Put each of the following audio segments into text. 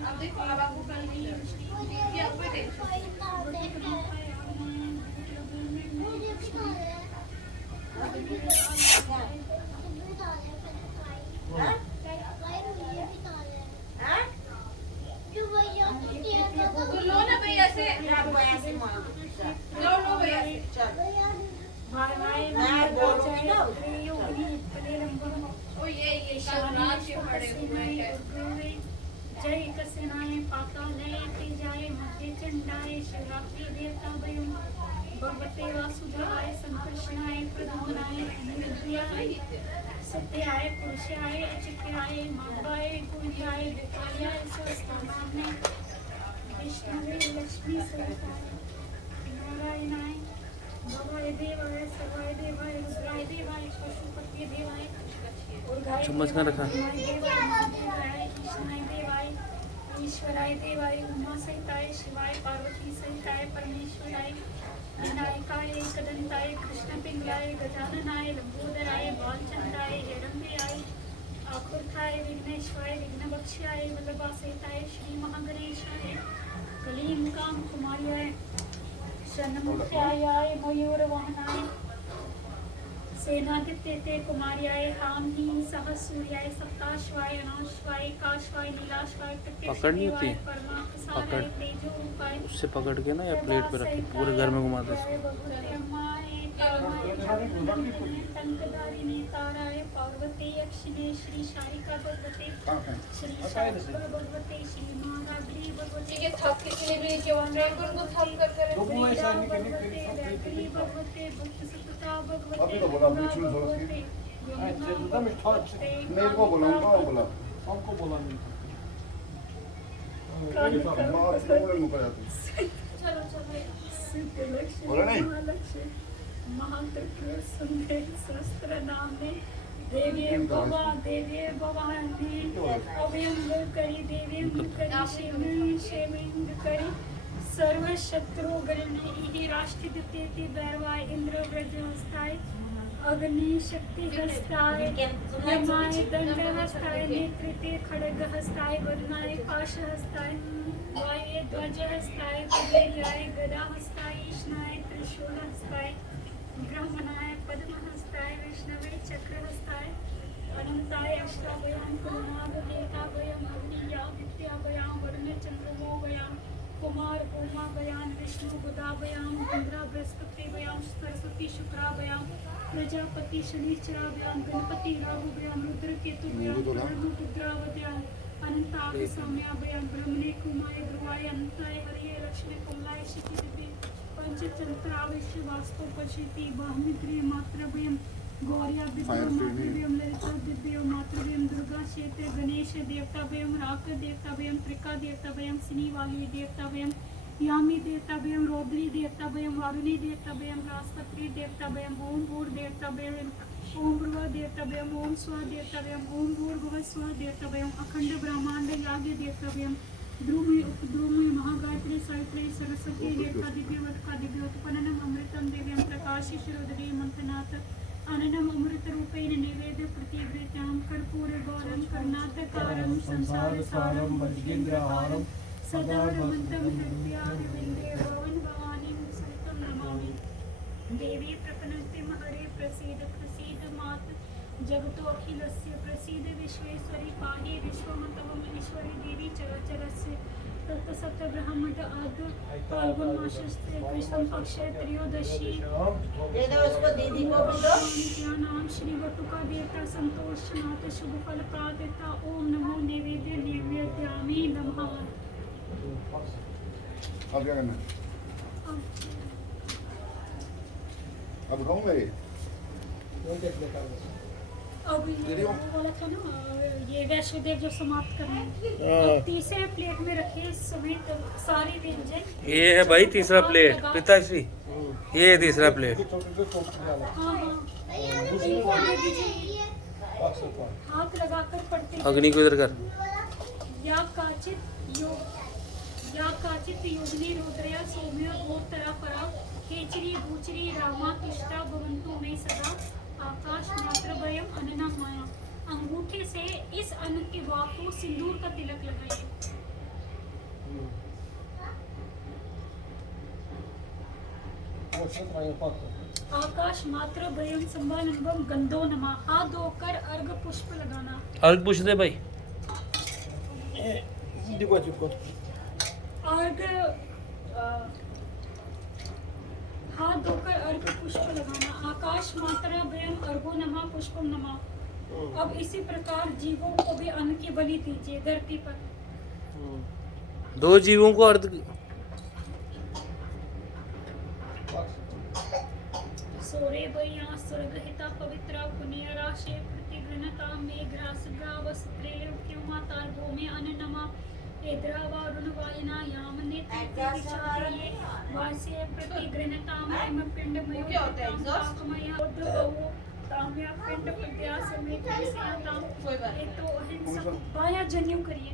अब देखो अब आपको कल नहीं ये आपको तो लो ना भैया से लो लो भैया से चल ओ ये रात के पड़े हुए हैं जय कसेनाय पातालय ते जाय मध्य चंडाय शिवरात्रि देवता वयं भगवते वासुदेवाय संकृष्णाय प्रधानाय निरुद्याय सत्याय पुरुषाय चित्याय माधवाय गुण्याय विकार्याय स्वस्तानाम्ने विष्णवे लक्ष्मी सहिताय नारायणाय भवाय देवाय सर्वाय देवाय रुद्राय देवाय पशुपति देवाय चम्मच कहाँ रखा? ईश्वराय देवाय उमा सहिताय शिवाय पार्वती सहिताय परमेश्वराय विनायकाय एकदंताय कृष्ण पिंगलाय गजाननाय लंबोदराय बालचंद्राय हिरण्मयाय आकुर्थाय विघ्नेश्वराय विघ्नभक्षाय वल्लभा सहिताय श्री महागणेशाय कलीं काम कुमार्याय शन्मुख्याय मयूरवाहनाय सेनादित्य ते कुमार्याय हामनी सह सूर्याय सप्ताश्वाय अनाश्वाय काश्वाय नीलाश्वाय पकड़नी होती है, पकड़ उससे पकड़ के ना या प्लेट पे रख के पूरे घर में घुमाते हैं। पार्वती अक्षिणे श्री शारिका भगवते श्री शारिका भगवते श्री महारात्री भगवते ये थक कितने भी के वन रहे उनको थक कर कर भगवते भक्त सतता भगवते अभी तो बोला अभी चूज हो उसकी मेरे को बोला उनको बोला सबको बोला नहीं माँ से बोले मुका जाते चलो चलो बोला नहीं महातृप्र सुंदर शस्त्र नाम में देवी भवा देवी भवानी अभयं करी देवी करी शेमिंग करी सर्व शत्रु गणने राष्ट्र दिते दैवाय इंद्र व्रजहस्ताय अग्नि शक्ति हस्ताय यमाय दंड हस्ताय नेत्रिते खड्ग हस्ताय वरुणाय पाश हस्ताय वाये ध्वज हस्ताय कुबेराय गदा हस्ताय ईशनाय त्रिशूल हस्ताय ब्रह्मणाय पद्म हस्ताय विष्णवे चक्र हस्ताय अनंताय अष्टाभयां करुणागदेताभयं अग्नियादित्याभयां वरुण चंद्रमोभयां कुमार ओमाभयां विष्णु बुधाभयां इंद्रा बृहस्पतिभयां सरस्वती शुक्राभयां प्रजापति शनिश्चराभयां गणपति राहुभयां रुद्र केतुभयां रुद्रावत्यां अनंताभ सौम्याभयां ब्रह्मणे कुमाय ध्रुवाय अनंताय हरिये लक्ष्मी कमलाय शिखिदिव्ये पंचतंत्राविश्य वास्तु पश्यति बाह्मित्रिय मात्रभयं गौर्या दिव्यं ललिता दिव्यो मातृभयं दुर्गा क्षेत्र गणेश देवताभयं राक देवताभयं त्रिका देवताभयं सिनीवाली देवताभयं यामी देवताभयं रौद्री देवताभयं वारुणी देवताभयं बृहस्पति देवताभयं ओम भूर देवताभयं ओम भ्रुव देवताभयं ओम स्व देवताभयं ओम भूर्भुवः स्व देवताभयं अखंड ब्रह्मांड याज्ञ देवताभयं ध्रुवी उपध्रुवी महागायत्री सावित्री सरस्वती देवता दिव्यवत्का दिव्योत्पन्नम अमृतम दिव्यं प्रकाशिशरुद्री मंथनाथ अननम अमृत रूपेण निवेद्य प्रतिगृह्यां कर्पूर गौरं कर्णाटकारं संसार सारं भुजगेन्द्रहारं सदा रमन्तं हृदयारविन्दे भवन भवानीं सहितं नमामि देवी प्रपन्नतिं हरे प्रसीद प्रसीद मात जगतो अखिलस्य प्रसीद विश्वेश्वरी पाहि विश्वमतवम ईश्वरी देवी चराचरस्य तत्सप्त ब्रह्मट आद्य फाल्गुन मासस्य कृष्ण पक्ष त्रयोदशी दे दो उसको दीदी को भी दो नाम श्री वटुका देवता संतोष नाथ शुभ फल प्रादिता ओम नमो नैवेद्य नैवेद्यामि नमः। अब क्या करना अब खाऊंगा ये अब ये वाला था ना ये वैष्णोदेव जो समाप्त करना है तीसरे प्लेट में रखिए समेत सारे व्यंजन। ये है भाई तीसरा प्लेट पिताश्री, ये है तीसरा प्लेट। हाँ हाथ लगाकर पढ़ते अग्नि को इधर कर। या काचित योगिनी रुद्रया सौम्य गोत्तरा परा केचरी भूचरी रामा तिष्ठा भवन्तु मे सदा आकाश मात्र भयम अनना माया। अंगूठे से इस अन्न के वाक को सिंदूर का तिलक लगाइए। आकाश मात्र भयम संभालम गंधो नमा। हाथ धोकर अर्घ पुष्प लगाना। अर्घ पूछ दे भाई। अर्घ हाथ धोकर अर्घ पुष्प लगाना। आकाश मात्रा भयम अर्घो नमा पुष्पम नमा। अब इसी प्रकार जीवों को भी अन्न की बलि दीजिए धरती पर। 2 जीवों को अर्घ। सोरे भैया स्वर्ग हिता पवित्र पुण्य राशे प्रतिगृणता मेघरास ग्रावस्त्रे क्यों माता भूमि अन्न नमा एद्रा वारुण वायना याम नेत्र विचारे वास्य प्रतिगृणता मम पिंड मयो ताकमय उद्भवो ताम्या पिंड प्रत्या समेत विषयाताम। ये तो अहिंसा बाया जन्यू करिए।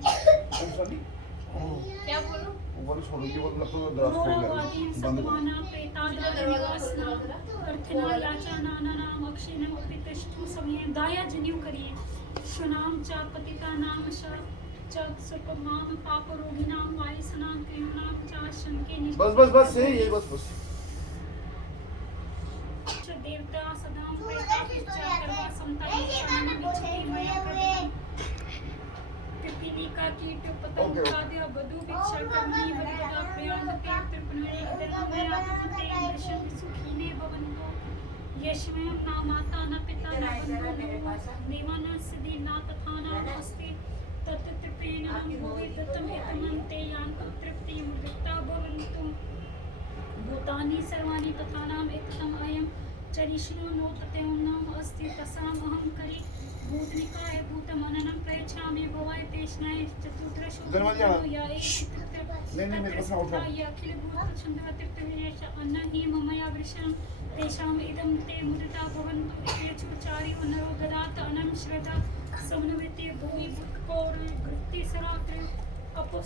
क्या बोलूं? ऊपर छोड़ के वो लगता है दराज खोल मोरवादीन गया बंद सत्वाना प्रेतादा निवासना अर्थना याचना नानाम अक्षिणम प्रतिष्ठु समय दाया जन्यू करिए। सुनाम च पतिता नाम च सुपमाम पाप रोगिनाम वायुसनाम क्रियनाम च शंके बस से ये बस देवता सदाम प्रेता पूजा करवा समता निशान बिछे मया प्रभु पिपीलिका कीट पतंग आदि बधु भिक्षा करनी बदला प्रयाग के त्रिपुणे इदमया ते दर्शन सुखीने भवन्तो यशमेव ना माता न पिता न बन्धु देवान सिद्धि ना तथा न अस्ति तत् त्रिपेण भूरि दत्तम इतमन्ते यान तृप्ति मुक्ता भवन्तु भूतानि सर्वाणि तथा नाम एकम अयम चरिष्णु नो ततेम नाम अस्ति तसाम अहम करि भूतनिकाय भूतमननं प्रयच्छामि भवाय तेष्णाय चतुर्दश या नहीं मेरे पास आउट ये अखिल भूत छंदवतिर्तविनेश अन्न हि ममया वृषं तेषाम इदं ते मुदिता भवन्तु इति चुचारि नरो ददात अनं श्रद्धा समन्विते भूमि भूतकोर गृत्ति सरात्रि पापा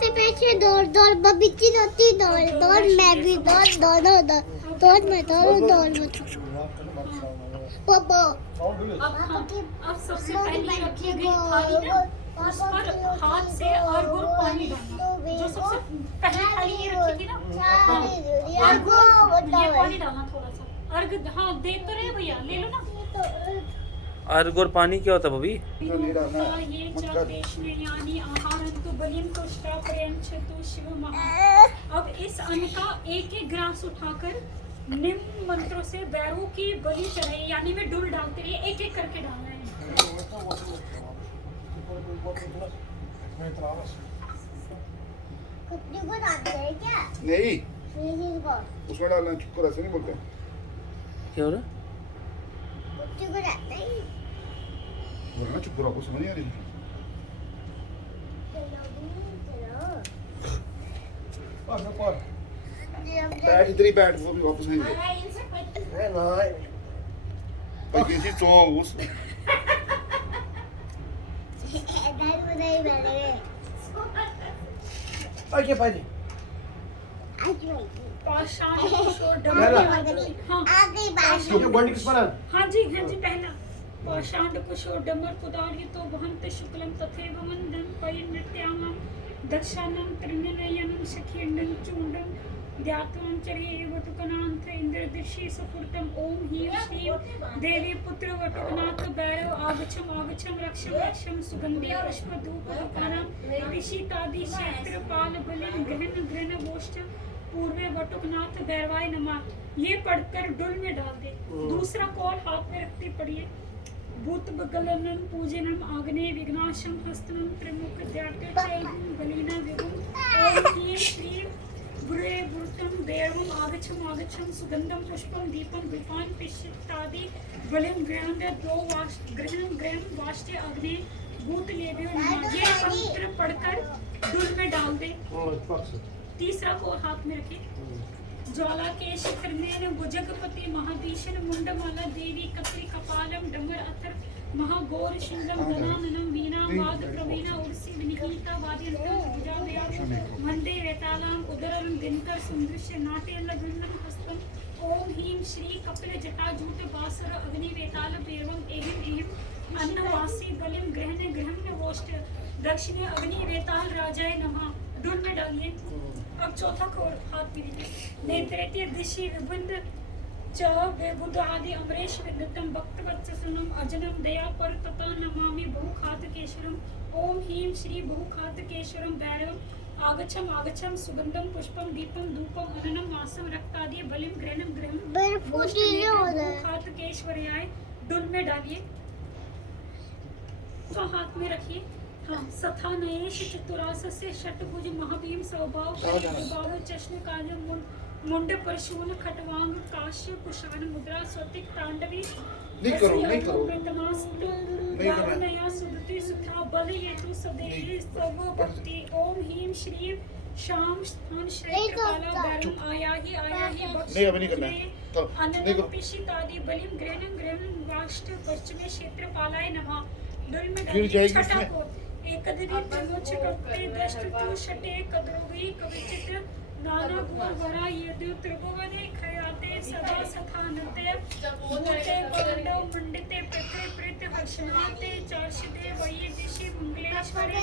से पीछे दौड़ बबीची रोती दौड़ मैं भी दौड़ मैं दौड़ पापा अब सबसे पहले रखी गई थाली ना उस पर हाथ से अर्घ और पानी डालना। जो सबसे पहले थाली ये रखी थी ना ये पानी डालना थोड़ा सा। अर्घ हाँ दे तो रहे भैया ले लो ना। अर्घ और पानी क्या होता है भाभी? ये चापेशने यानी आहारंतु बलिंतु श्रापयंचतु शिव महा। अब इस अन्न का एक ग्रास उठाकर निम्न मंत्रों से बैरों की बलि चढ़ाइए यानी में डुल डालते रहिए एक एक करके डालना है। कुत्ते को डालते हैं क्या? नहीं को उसमें डालना चुप कर ऐसे नहीं बोलते क्या हो रहा है? कुत्ते को डालते हैं बोलना चुप करो आपको समझ नहीं आ रही बैठ इधर ही बैठ वो भी वापस नहीं भाई किसी सॉन्ग उस ओके पाजी पाषाण किशोर डमरू हाँ क्योंकि बॉडी किस पर है हाँ जी पहला पाषाण कुशोर डमर कुदार्य तो वहंत शुक्लम तथैव मंदन परिनृत्यामं दक्षानं त्रिनयनं सखींडं चूंडं ध्यात्वांचर्ये वटुकनाथ इंद्रदृशि सुपूर्तम ओम ह्रीं श्रीं देवी पुत्र वटुकनाथ भैरव आगच्छम रक्षम सुगंधि पुष्प धूप धूपानां ऋषितादि क्षेत्रपाल बलिन गहन गोष्ठ पूर्वे वटुकनाथ भैरवाय नमः। ये पढ़कर डुल में डाल दे। दूसरा कौल हाथ में रखते पढ़िए। भूत बगलनम पूजनम आग्नेय विघ्नाशम हस्तनम त्रिमुख ध्यात्वचैवं बलिना विभुम ओम ह्रीं श्रीं गुरे भूतम भैरवम आगच्छम सुगंधम पुष्पम दीपम धूपान पिशितादि बलिं ग्रहण वाष्टे अग्नि भूत लेव्यो नमः। ये मंत्र पढ़कर डुल में डाल दे। तीसरा को हाथ में रखे। ज्वाला के शिखर में गजानन भुजगपति महाभीषण मुंडमाला देवी कत्री कपालम डमर अथर महागौर शिंगम गणाननम वीणा वाद प्रवीणा उर्सी विनिहिता वाद्यंत्र भुजादया वंदे वेतालाम उदरम दिनकर सुंदृश्य नाट्यल गंधम हस्तम ओम ह्रीं श्री कपिल जटाजूट बासर अग्नि वेताल पेरवम एहिम एहिम अन्नवासी बलिम ग्रहण ग्रहण वोष्ट दक्षिण अग्नि वेताल राजाय नमः। ढूंढ में डालिए। अब चौथा खोर हाथ पीड़िए। नेत्रेत्य दिशि विबुंद च वेबुद आदि अमरेश विदतम भक्त वत्सनम अजनम दया पर तथा नमामि बहुखात केशरम ओम ह्रीं श्री बहुखात केशरम भैरवम आगच्छम आगच्छम सुगंधम पुष्पम दीपम धूपम अननम वासम रक्तादि बलिम ग्रहणम ग्रहणम बहुखात केशवर्याय। डुल में डालिए। तो हाथ में रखिए। हाँ सथा नयेश चतुरास्य षटभुज महाभीम स्वभाव परिभाव चश्न काजम मुंड परशूल खटवांग काश्य कुशान मुद्रा स्वतिक तांडवी नहीं करो नहीं करना। नया सुदति सुथा बल हेतु सदेवी सर्व भक्ति ओम ह्रीं श्री शाम स्थान श्री काला बैरम आया ही नहीं अभी नहीं करना है। तो नहीं अननम करो। पिशितादि बलिम ग्रहणम ग्रहणम वाष्ट पश्चिमे क्षेत्र पालाय नमः। डुल में फिर जाएगी छठा इसमें। को एकदिनी प्रमुच कपटे दष्ट तु शटे कद्रोगी कविचित नाना गुण वरा यदु त्रिभुवने खयाते सदा सथानते भूते गौंडव मंडिते पृथ्वी प्रीत हर्षणाते चार्षिते वये दिशि मंगलेश्वरे